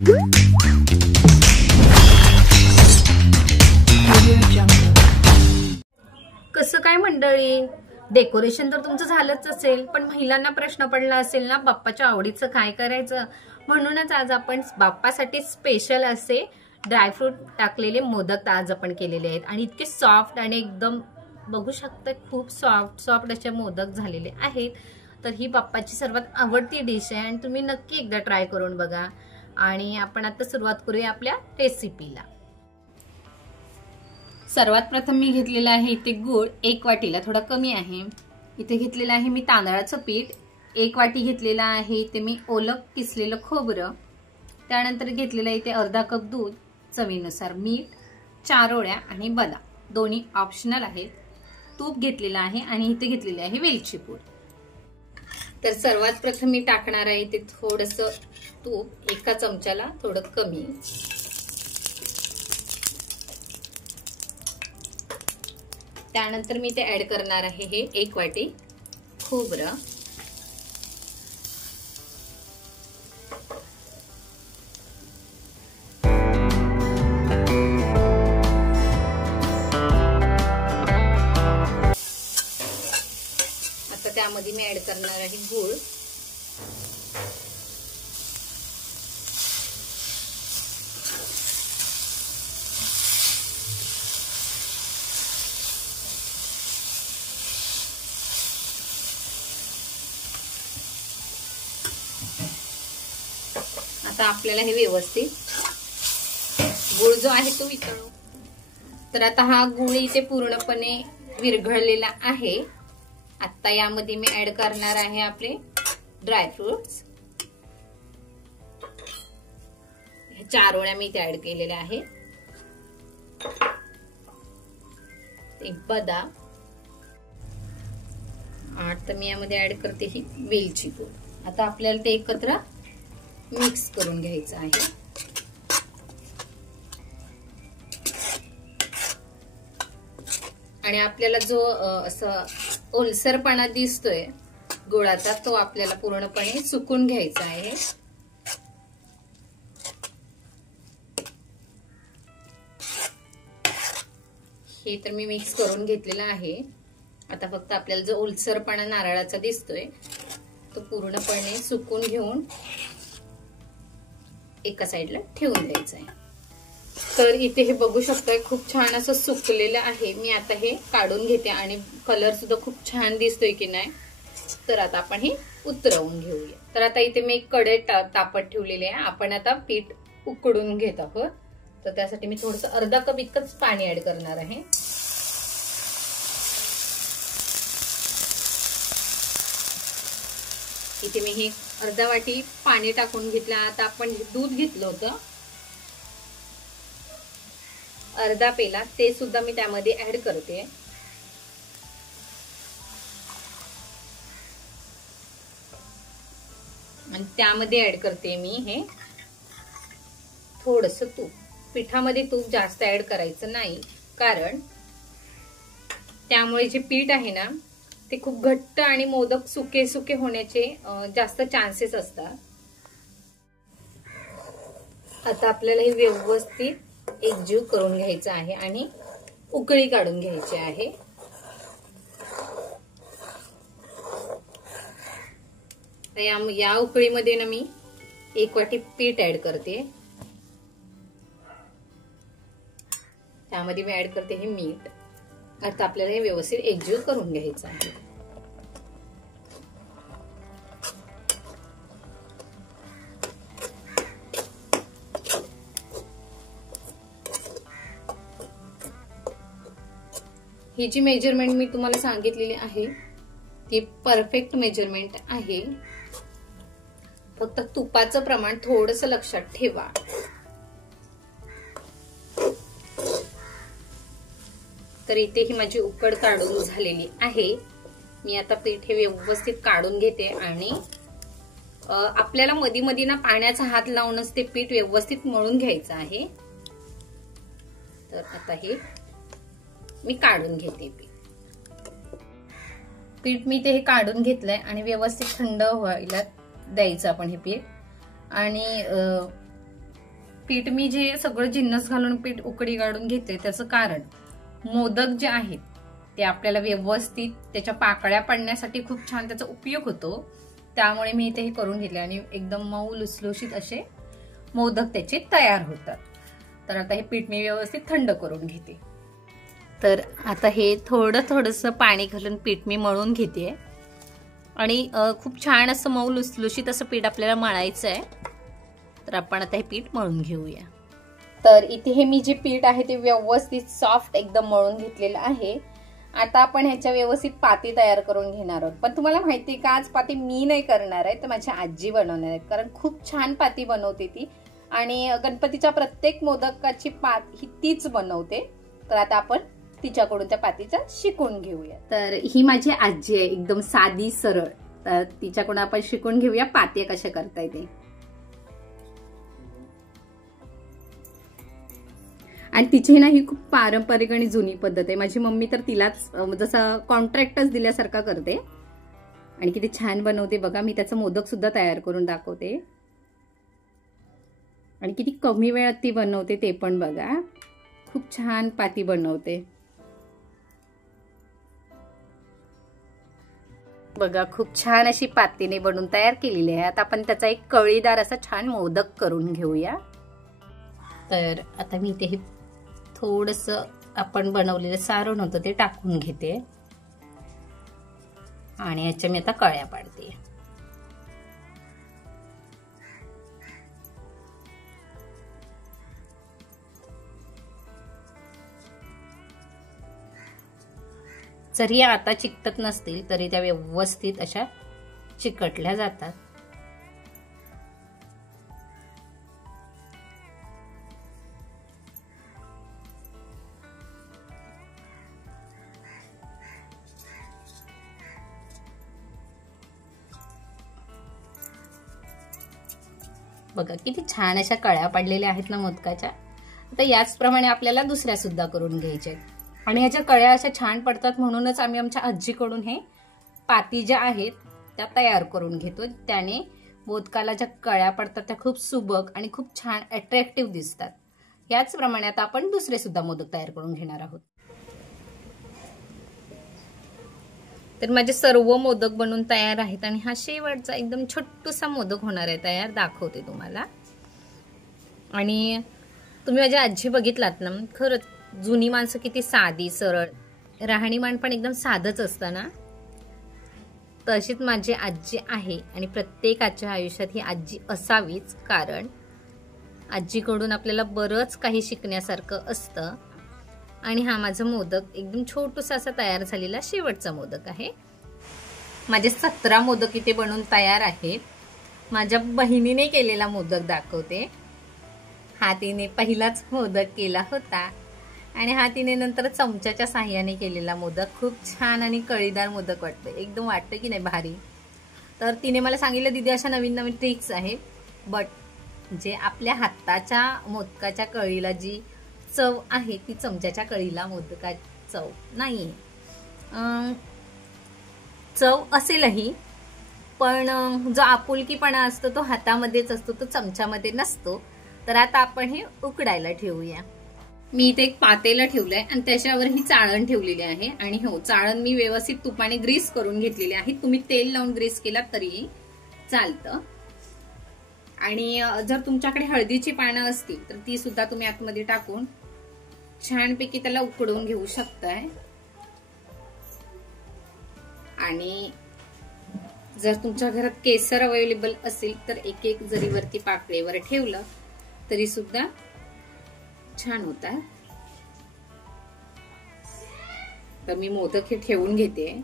कसं काय मंडळी, डेकोरेशन तर तुमचं झालंच असेल, पण महिलांना प्रश्न पडला असेल ना बाप्पाच्या आवडीचं काय करायचं. म्हणूनच आज आपण बाप्पासाठी स्पेशल असे ड्रायफ्रूट टाकलेले मोदक आज आपण केलेले आहेत आणि इतके सॉफ्ट आणि एकदम बघू शकता खूप सॉफ्ट असे मोदक झालेले आहेत. तर ही बाप्पाची सर्वात आवडती डिश आहे आणि तुम्ही नक्की एकदा ट्राय करून बघा. आणि आपण आता सुरुवात करूया आपल्या रेसिपीला. सर्वात प्रथम मी घेतलेला आहे इथे गूळ 1 वाटीला, थोडा कमी आहे. इथे घेतलेला आहे मी तांदळाचं पीठ 1 वाटी घेतलेला आहे. इथे मी ओलं किसलेलं खोबरं, त्यानंतर घेतलेलं इथे अर्धा कप दूध, चवीनुसार मीठ, 4 ओळ्या आणि बदाम दोन्ही ऑप्शनल आहेत. तूप घेतलेलं आहे आणि इथे घेतलेले आहे वेलची पूड. तर सर्वात प्रथम मी टाकणार आहे इथे थोडंसं तूप, 1 चमच्याला थोडं कमी. त्यानंतर मी ते ऍड करणार आहे हे 1 वाटी खोबरं. आता त्यामध्ये मी ऍड करणार आहे गूळ. आता आपल्याला हे व्यवस्थित गूळ जो आहे तो वितळू. तर आता हा गूळ इथे पूर्णपणे विरघळलेला आहे. आता यामध्ये मी ऍड करणार आहे आपले ड्रायफ्रुट्स. 4 ओळ्या मी इथे ऍड केलेल्या आहे. बदाम. आता मी यामध्ये ऍड करते ही वेलची पूड. आता आपल्याला ते एकत्र मिक्स करून घ्यायचं आहे. आणि आपल्याला जो असं ओलसरपणा दिसतोय गुळाचा, तो आपल्याला पूर्णपणे सुकून घ्यायचा आहे. हे तर मी मिक्स करून घेतलेला आहे. आता फक्त आपल्याला जो ओलसरपणा नारळाचा दिसतोय तो पूर्णपणे सुकून घेऊन एका साईडला ठेवून द्यायचं आहे. तर इथे हे बघू शकताय खूप छान असं सुकलेलं आहे. मी आता हे काढून घेते आणि कलर सुद्धा खूप छान दिसतोय की नाही. तर आता आपण हे उतरवून घेऊया. तर आता इथे मी एक कढई तापत ठेवलेली आहे. आपण आता पीठ उकडून घेत आहोत. तर त्यासाठी मी थोडंसं अर्धा कप इतकंच पाणी ऍड करणार आहे. इथे मी हे अर्धा वाटी पाणी टाकून घेतलं. आता आपण दूध घेतलं होतं अर्धा पेला, ते सुद्धा मी त्यामध्ये ऍड करते. आणि त्यामध्ये ऍड करते मी हे थोडंसं तूप. पिठामध्ये तूप जास्त ऍड करायचं नाही, कारण त्यामुळे जे पीठ आहे ना ते खूप घट्ट आणि मोदक सुके सुके होण्याचे जास्त चान्सेस असतात. आता आपल्याला हे व्यवस्थित एकजीव करून घ्यायचं आहे आणि उकळी काढून घ्यायची आहे. या उकळीमध्ये ना मी 1 वाटी पीठ ऍड करते. त्यामध्ये मी ऍड करते हे मीठ. आता आपल्याला हे व्यवस्थित एकजीव करून घ्यायचं आहे. ही जी मेजरमेंट मी तुम्हाला सांगितलेली आहे ती परफेक्ट मेजरमेंट आहे. फक्त तुपाचं प्रमाण थोडंसं लक्षात ठेवा. तर इथे ही माझी उकड काढून झालेली आहे. मी आता पीठ हे व्यवस्थित काढून घेते आणि आपल्याला मधी मधी ना पाण्याचा हात लावूनच ते पीठ व्यवस्थित मळून घ्यायचं आहे. तर आता हे मी काढून घेते पीठ मी ते हे काढून घेतलंय आणि व्यवस्थित थंड व्हायला द्यायचं आपण हे पीठ. आणि पीठ मी जे सगळं जिन्नस घालून पीठ उकडी काढून घेतले त्याचं कारण मोदक जे आहेत ते आपल्याला व्यवस्थित त्याच्या पाकळ्या पडण्यासाठी खूप छान त्याचा उपयोग होतो, त्यामुळे मी इथे हे करून घेतले आणि एकदम मऊ लुसलुशीत असे मोदक त्याचे तयार होतात. तर आता हे पीठ मी व्यवस्थित थंड करून घेते. तर आता हे थोडंसं पाणी घालून पीठ मी मळून घेते आणि खूप छान असं मऊ लुसलुशीत असं पीठ आपल्याला मळायचं आहे. तर आपण आता हे पीठ मळून घेऊया. तर इथे हे मी जे पीठ आहे ते व्यवस्थित सॉफ्ट एकदम मळून घेतलेलं आहे. आता आपण ह्याच्या व्यवस्थित पाती तयार करून घेणार आहोत. पण तुम्हाला माहिती आहे का, आज पाती मी नाही करणार आहे, तर माझी आजी बनवणार आहे. कारण खूप छान पाती बनवते ती आणि गणपतीच्या प्रत्येक मोदकाची पात ही तीच बनवते. तर आता आपण तिच्याकडून त्या पातीचा शिकून घेऊया. तर ही माझी आजी आहे, एकदम साधी सरळ. तर तिच्याकडून आपण शिकून घेऊया पाती कशा करता येते. आणि तिची ना ही खूप पारंपरिक आणि जुनी पद्धत आहे. माझी मम्मी तर तिलाच जसं कॉन्ट्रॅक्टच दिल्यासारखा करते आणि किती छान बनवते बघा. मी त्याचं मोदक सुद्धा तयार करून दाखवते आणि किती कमी वेळात ती बनवते ते पण बघा. खूप छान पाती बनवते बघा. खूप छान अशी पातीने बनवून तयार केलेली आहे. आता आपण त्याचा एक कळीदार असा छान मोदक करून घेऊया. तर आता मी इथे थोडंसं आपण बनवलेलं सारण होतं ते टाकून घेते आणि याच्या मी आता कळ्या पाडते. जरी आता चिकटत नसतील तरी त्या व्यवस्थित अशा चिकटल्या जातात. बघा किती छान अशा कळ्या पडलेल्या आहेत ना मोदकाच्या. आता याचप्रमाणे आपल्याला दुसऱ्या सुद्धा करून घ्यायच्या आणि ह्याच्या कळ्या अशा छान पडतात म्हणूनच आम्ही आमच्या आजीकडून हे पाती ज्या आहेत त्या तयार करून घेतो. त्याने मोदकाला ज्या कळ्या पडतात त्या खूप सुबक आणि खूप छान अट्रॅक्टिव्ह दिसतात. याचप्रमाणे आता आपण दुसरे सुद्धा मोदक तयार करून घेणार आहोत. तर माझे सर्व मोदक बनून तयार आहेत आणि हा शेवटचा एकदम छोटूसा मोदक होणार आहे तयार, दाखवते तुम्हाला. आणि तुम्ही माझी आजी बघितलात ना, खरंच जुनी माणसं किती साधी सरळ, राहणीमान पण एकदम साधच असतं ना, तशीच माझी आजी आहे आणि प्रत्येकाच्या आयुष्यात ही आजी असावीच. कारण आजीकडून आपल्याला बरंच काही शिकण्यासारखं असतं. आणि हा माझा मोदक एकदम छोटूसा असा तयार झालेला शेवटचा मोदक आहे. माझे 17 मोदक इथे बनवून तयार आहेत. माझ्या बहिणीने केलेला मोदक दाखवते. हा तिने पहिलाच मोदक केला होता आणि हा तिने नंतर चमच्याच्या साह्याने केलेला मोदक. खूप छान आणि कळीदार मोदक वाटतं, एकदम वाटतं की नाही भारी. तर तिने मला सांगितलं दीदी अशा नवीन नवीन ट्रिक्स आहेत, बट जे आपल्या हाताच्या मोदकाच्या कळीला जी चव आहे ती चमच्याच्या कळीला मोदकाची चव नाही. चव असेलही पण जो आपुलकीपणा असतो तो हातामध्येच असतो, तो चमच्यामध्ये नसतो. तर आता आपण हे उकडायला ठेवूया. मी इथे एक पातेलं ठेवलंय आणि त्याच्यावर ही चाळण ठेवलेली आहे. आणि हो, चाळण मी व्यवस्थित तुपाने ग्रीस करून घेतलेली आहे. तुम्ही तेल लावून ग्रीस केला तरी चालतं. आणि जर तुमच्याकडे हळदीची पानं असतील तर ती सुद्धा तुम्ही आतमध्ये टाकून छानपैकी त्याला उकडवून घेऊ शकताय. आणि जर तुमच्या घरात केसर अवेलेबल असेल तर एक एक जरी वरती पाकळीवर ठेवलं तरी सुद्धा छान होतात. तर मी मोदक हे ठेवून घेते.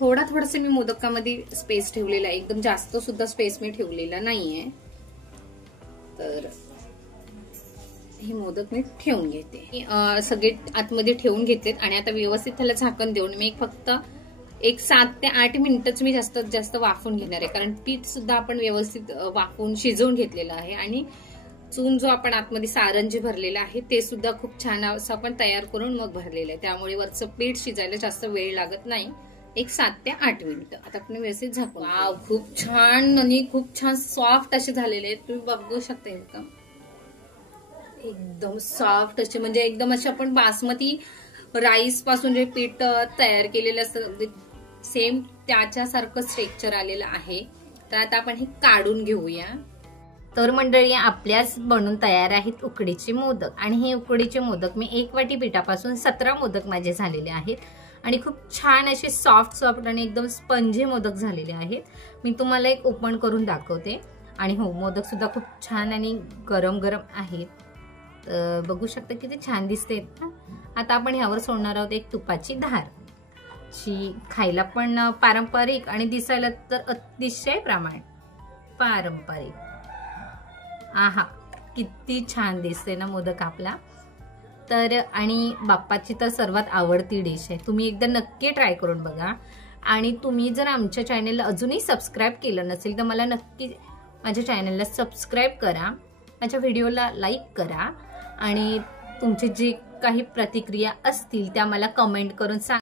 थोडासा मी मोदकामध्ये स्पेस ठेवलेला आहे, एकदम जास्त सुद्धा स्पेस मी ठेवलेला नाहीये. तर हे मोदक मी ठेवून घेते. सगळे आतमध्ये ठेवून घेतलेत आणि आता व्यवस्थित त्याला झाकण देऊन मी फक्त 7 ते 8 मिनिटच मी जास्तीत जास्त वाफून घेणार आहे. कारण पीठ सुद्धा आपण व्यवस्थित वाफून शिजवून घेतलेलं आहे आणि चून जो आपण आतमध्ये सारण जे भरलेलं आहे ते सुद्धा खूप छान असं आपण तयार करून मग भरलेलं आहे. त्यामुळे वरचं पीठ शिजायला जास्त वेळ लागत नाही. एक 7 ते 8 मिनिटं. आता आपण व्यवस्थित झाकून. वाव, खूप छान आणि खूप छान सॉफ्ट असे झालेले आहेत. तुम्ही बघू शकता एकदम सॉफ्ट असे, म्हणजे एकदम असे आपण बासमती राईस पासून जे पीठ तयार केलेलं असतं सेम त्याच्यासारखं स्ट्रक्चर आलेलं आहे. तर आता आपण हे काढून घेऊया. तर मंडळी, आपल्याच बनून तयार आहेत उकडीचे मोदक. आणि हे उकडीचे मोदक मी 1 वाटी पिठापासून 17 मोदक माझे झालेले आहेत आणि खूप छान असे सॉफ्ट आणि एकदम स्पंजी मोदक झालेले आहेत. मी तुम्हाला एक ओपन करून दाखवते. आणि हो, मोदक सुद्धा खूप छान आणि गरम गरम आहेत. बघू शकता किती छान दिसते. आता आपण ह्यावर सोडणार आहोत एक तुपाची धार, जी खायला पण पारंपरिक आणि दिसायला तर अतिशय पारंपरिक. आहा, किती छान दिसते ना मोदक आपला. तर आणि बाप्पाची तर सर्वात आवडती डिश आहे. तुम्ही एकदा नक्की ट्राय करून बघा. आणि तुम्ही जर आमच्या चॅनलला अजूनही सबस्क्राईब केलं नसेल तर मला नक्की माझ्या चॅनलला सबस्क्राईब करा, माझ्या व्हिडिओला लाईक करा आणि तुमचे जे काही प्रतिक्रिया असतील त्या मला कमेंट करून सांगा.